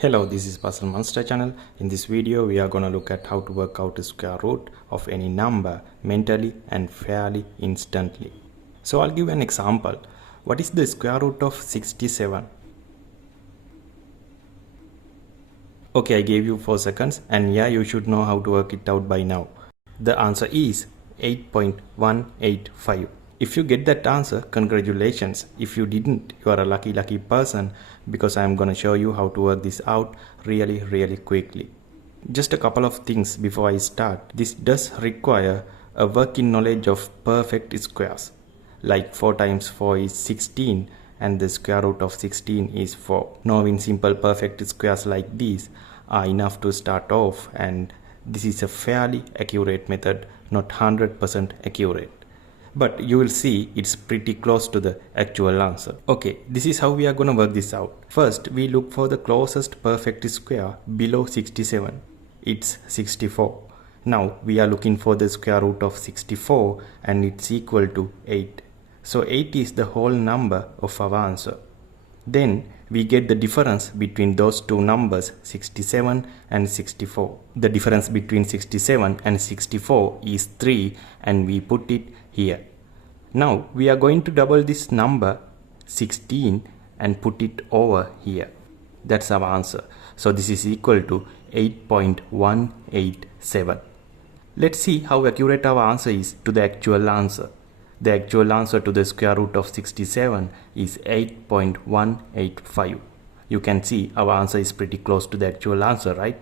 Hello, this is Puzzle Monster channel. In this video, we are going to look at how to work out the square root of any number mentally and fairly instantly. So I'll give an example. What is the square root of 67? Okay, I gave you 4 seconds and yeah, you should know how to work it out by now. The answer is 8.185. If you get that answer, congratulations. If you didn't, you are a lucky person because I am gonna show you how to work this out really quickly. Just a couple of things before I start. This does require a working knowledge of perfect squares. Like 4 times 4 is 16 and the square root of 16 is 4. Knowing simple perfect squares like these are enough to start off, and this is a fairly accurate method, not 100% accurate. But you will see it's pretty close to the actual answer. Okay, this is how we are gonna work this out. First, we look for the closest perfect square below 67. It's 64. Now, we are looking for the square root of 64 and it's equal to 8. So 8 is the whole number of our answer. Then we get the difference between those two numbers, 67 and 64. The difference between 67 and 64 is 3 and we put it here. Now we are going to double this number 16 and put it over here. That's our answer. So this is equal to 8.187. Let's see how accurate our answer is to the actual answer. The actual answer to the square root of 67 is 8.185. You can see our answer is pretty close to the actual answer, right?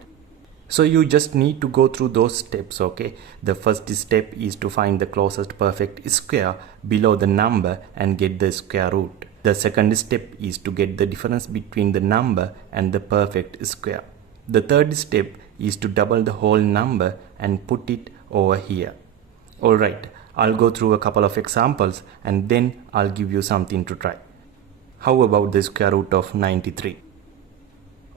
So you just need to go through those steps, okay? The first step is to find the closest perfect square below the number and get the square root. The second step is to get the difference between the number and the perfect square. The third step is to double the whole number and put it over here. Alright, I'll go through a couple of examples and then I'll give you something to try. How about the square root of 93?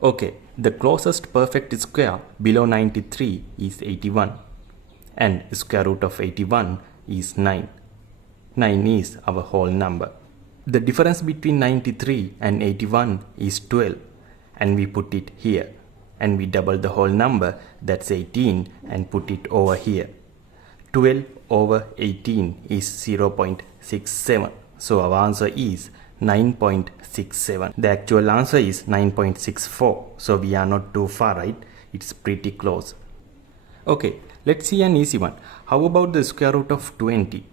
Okay, the closest perfect square below 93 is 81 and square root of 81 is 9. 9 is our whole number. The difference between 93 and 81 is 12 and we put it here, and we double the whole number, that's 18, and put it over here. 12 over 18 is 0.67. So our answer is 9.67. The actual answer is 9.64. So we are not too far, right? It's pretty close. Okay, let's see an easy one. How about the square root of 20?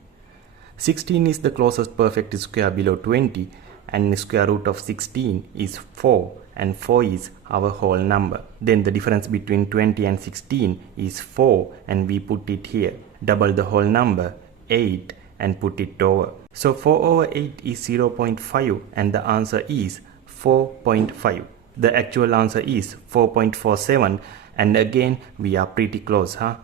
16 is the closest perfect square below 20 and the square root of 16 is 4 and 4 is our whole number. Then the difference between 20 and 16 is 4 and we put it here. Double the whole number, 8, and put it over. So 4 over 8 is 0.5 and the answer is 4.5. The actual answer is 4.47 and again we are pretty close, huh?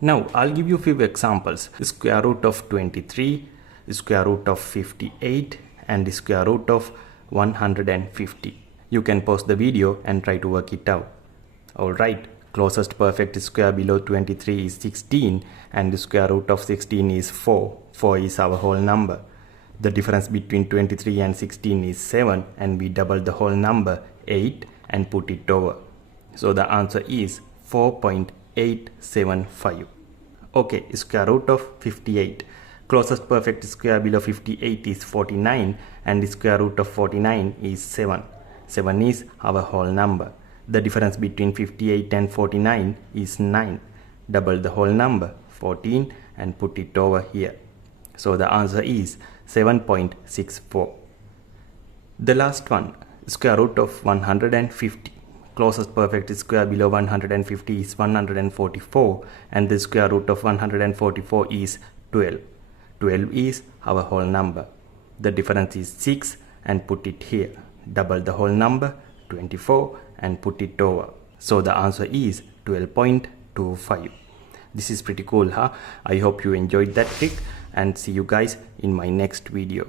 Now I'll give you a few examples. Square root of 23, square root of 58 and square root of 150. You can pause the video and try to work it out. Alright, closest perfect square below 23 is 16 and the square root of 16 is 4. 4 is our whole number. The difference between 23 and 16 is 7 and we double the whole number, 8, and put it over. So the answer is 4.875. Okay, square root of 58. Closest perfect square below 58 is 49 and the square root of 49 is 7. 7 is our whole number. The difference between 58 and 49 is 9. Double the whole number, 14, and put it over here. So the answer is 7.64. The last one, square root of 150. Closest perfect square below 150 is 144 and the square root of 144 is 12. 12 is our whole number. The difference is 6 and put it here. Double the whole number, 24, and put it over. So the answer is 12.25. This is pretty cool, huh? I hope you enjoyed that trick and see you guys in my next video.